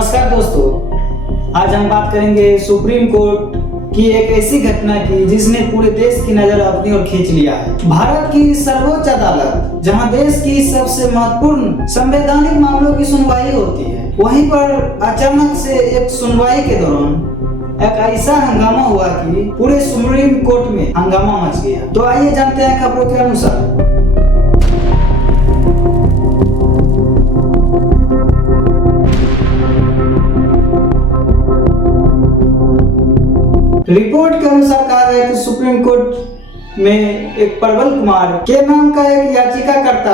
नमस्कार दोस्तों, आज हम बात करेंगे सुप्रीम कोर्ट की एक ऐसी घटना की जिसने पूरे देश की नजर अपनी ओर खींच लिया है। भारत की सर्वोच्च अदालत, जहां देश की सबसे महत्वपूर्ण संवैधानिक मामलों की सुनवाई होती है, वहीं पर अचानक से एक सुनवाई के दौरान एक ऐसा हंगामा हुआ कि पूरे सुप्रीम कोर्ट में हंगामा मच गया। तो आइए जानते हैं खबरों के अनुसार। रिपोर्ट के अनुसार कहा गया कि सुप्रीम कोर्ट में एक प्रबल कुमार के नाम का एक याचिकाकर्ता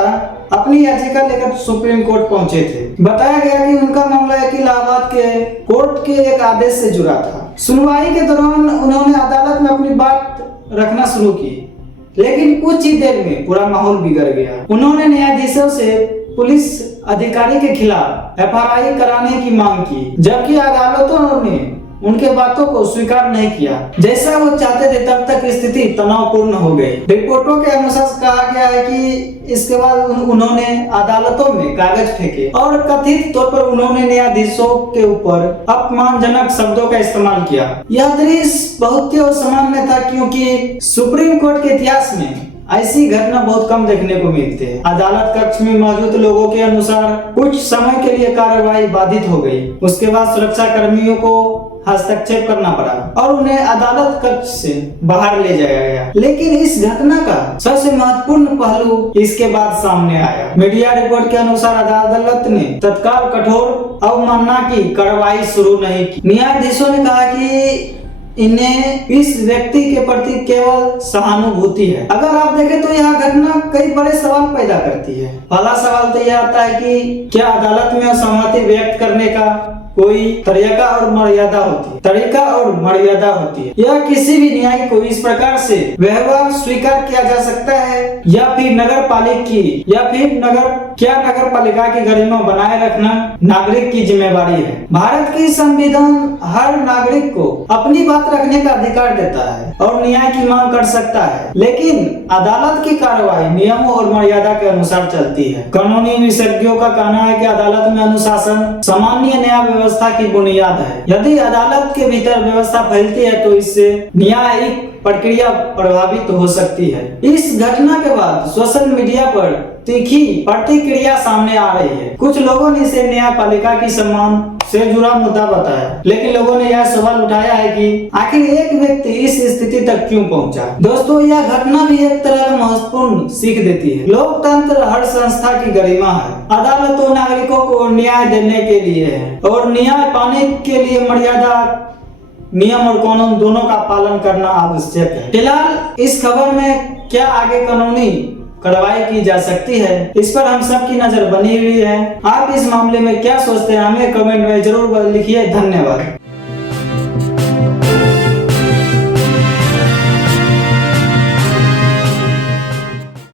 अपनी याचिका लेकर सुप्रीम कोर्ट पहुंचे थे। बताया गया कि उनका मामला एक इलाहाबाद के कोर्ट के एक आदेश से जुड़ा था। सुनवाई के दौरान उन्होंने अदालत में अपनी बात रखना शुरू की, लेकिन कुछ ही देर में पूरा माहौल बिगड़ गया। उन्होंने न्यायाधीशों से पुलिस अधिकारी के खिलाफ FIR कराने की मांग की, जबकि अदालतों ने उनके बातों को स्वीकार नहीं किया। जैसा वो चाहते थे तब तक स्थिति तनावपूर्ण हो गई। रिपोर्टों के अनुसार कहा गया है कि इसके बाद उन्होंने अदालतों में कागज फेंके और कथित तौर पर उन्होंने न्यायाधीशों के ऊपर अपमानजनक शब्दों का इस्तेमाल किया। यह दृश्य बहुत ही असामान्य था, क्योंकि सुप्रीम कोर्ट के इतिहास में ऐसी घटना बहुत कम देखने को मिलती है। अदालत कक्ष में मौजूद लोगों के अनुसार कुछ समय के लिए कार्रवाई बाधित हो गई। उसके बाद सुरक्षा कर्मियों को हस्तक्षेप करना पड़ा और उन्हें अदालत कक्ष से बाहर ले जाया गया। लेकिन इस घटना का सबसे महत्वपूर्ण पहलू इसके बाद सामने आया। मीडिया रिपोर्ट के अनुसार अदालत ने तत्काल कठोर अवमानना की कार्रवाई शुरू नहीं की। न्यायाधीशों ने कहा कि इन्हें इस व्यक्ति के प्रति केवल सहानुभूति है। अगर आप देखें तो यह घटना कई बड़े सवाल पैदा करती है। पहला सवाल तो यह आता है कि क्या अदालत में असहमति व्यक्त करने का कोई तरीका और मर्यादा होती है? यह किसी भी न्याय को इस प्रकार से व्यवहार स्वीकार किया जा सकता है या फिर नगर पालिका की गरिमा बनाए रखना नागरिक की जिम्मेवारी है। भारत की संविधान हर नागरिक को अपनी बात रखने का अधिकार देता है और न्याय की मांग कर सकता है, लेकिन अदालत की कार्रवाई नियमों और मर्यादा के अनुसार चलती है। कानूनी विशेषज्ञों का कहना है कि अदालत में अनुशासन सामान्य न्याय व्यवस्था की बुनियाद है। यदि अदालत के भीतर व्यवस्था फैलती है तो इससे न्यायिक प्रक्रिया प्रभावित हो सकती है। इस घटना के बाद सोशल मीडिया पर तीखी प्रतिक्रिया सामने आ रही है। कुछ लोगों ने इसे न्यायपालिका की सम्मान से जुड़ा मुद्दा बताया, लेकिन लोगों ने यह सवाल उठाया है कि आखिर एक व्यक्ति इस स्थिति तक क्यों पहुंचा। दोस्तों, यह घटना भी एक तरह का महत्वपूर्ण सीख देती है। लोकतंत्र हर संस्था की गरिमा है। अदालतों नागरिकों को न्याय देने के लिए है और न्याय पाने के लिए मर्यादा, नियम और कानून दोनों का पालन करना आवश्यक है। फिलहाल इस खबर में क्या आगे कानूनी कार्रवाई की जा सकती है, इस पर हम सब की नजर बनी हुई है। आप इस मामले में क्या सोचते हैं, हमें कमेंट में जरूर लिखिए। धन्यवाद।